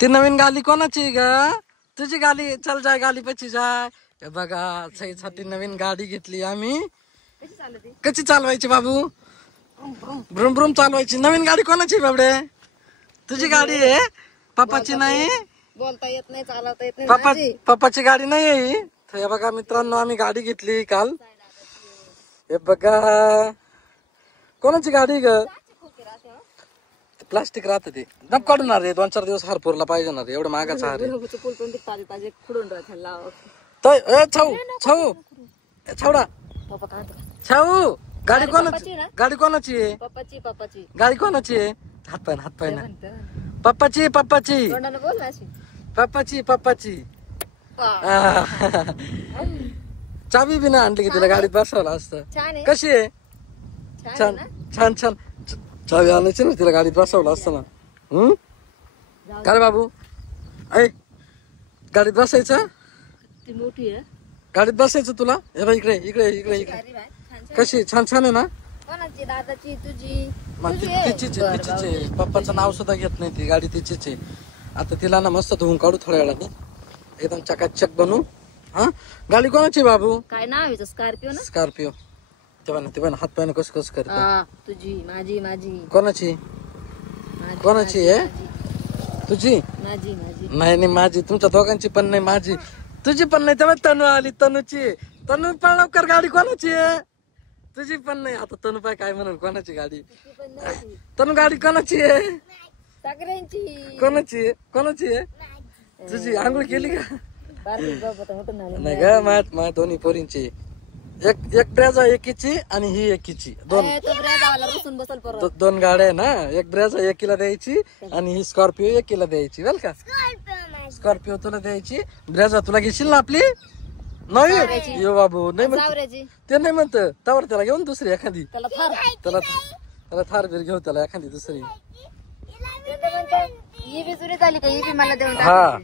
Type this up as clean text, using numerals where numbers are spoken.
ती नवीन गाडी कोणाची ग? तुझी गाडी. चल जाय गाडी पची जाय. हे बघा सईसाठी नवीन गाडी घेतली आम्ही. कशी चालवायची बाबू? ब्रुम ब्रुम चालवायची. नवीन गाडी कोणाची बाबडे? तुझी गाडी आहे, पप्पाची नाही. बोलता येत नाही, चालवता येत नाही. पप्पाची गाडी नाही आहे. हे बघा मित्रांनो, आम्ही गाडी घेतली काल. हे बघा कोणाची गाडी ग? प्लास्टिक राहत ते दम काढून रे. 2-4 दिवस हारपूरला पाहिजे ना रे. एवढं महागाचा हार छावडा छाऊ. गाडी कोणाची? गाडी कोणाची आहे? गाडी कोणाची आहे? हात पाय ना. पप्पाची पप्पाची पप्पाची. चावी बी ना आणली की तिला गाडीत बसवलं असतं. कशी आहे? छान छान छान. चावी आणायची ना तिला गाडीत बसवलं असतं ना. का रे बाबू? ऐ गाडीत बसायचं. मोठी आहे गाडीत बसायचं तुला. हे बघ इकडे इकडे इकडे इकडे. कशी? छान छान आहे ना. दादाची तुझी तिचीच आहे. पप्पाचं नाव सुद्धा घेत नाही ती. गाडी तिचीच आहे. आता तिला ना मस्त धुवून काढू थोड्या वेळाने. एकदम चकाचक बनवू. हा गाडी कोणाची बाबू? काय नाव आहे? स्कॉर्पिओ ना. स्कॉर्पिओ. तेव्हा हात पायनं कस करते. तुझी माझी माझी. कोणाची? कोणाची आहे? तुझी? माझी माझी. नाही माझी. तुमच्या दोघांची पण नाही, माझी. तुझी पण नाही. तेव्हा तनू आली. तनूची. तनू पण लवकर. गाडी कोणाची आहे? तुझी पण नाही. आता तनू पाय काय म्हणून कोणाची गाडी? तनू गाडी कोणाची आहे? सगळ्यांची. कोणाची? कोणाची आहे? तुझी. आंघोळ केली का? नाही ग, माझ्या दोन्ही पोरींची. एक ब्रेझा एकीची आणि ही एकीची. दोन गाड्या आहे ना. एक ब्रेझा एकीला द्यायची आणि ही स्कॉर्पिओ एकीला द्यायची. वेल का? स्कॉर्पिओ तुला द्यायची. ब्रेझा तुला घेशील ना आपली? नाही यो बाबू नाही म्हणत ते. नाही म्हणत त्यावर त्याला घेऊन दुसरी एखादी. त्याला थार बीर घेऊ त्याला एखादी दुसरी. ही बी जुरी झाली का? ही बी मला देऊन हा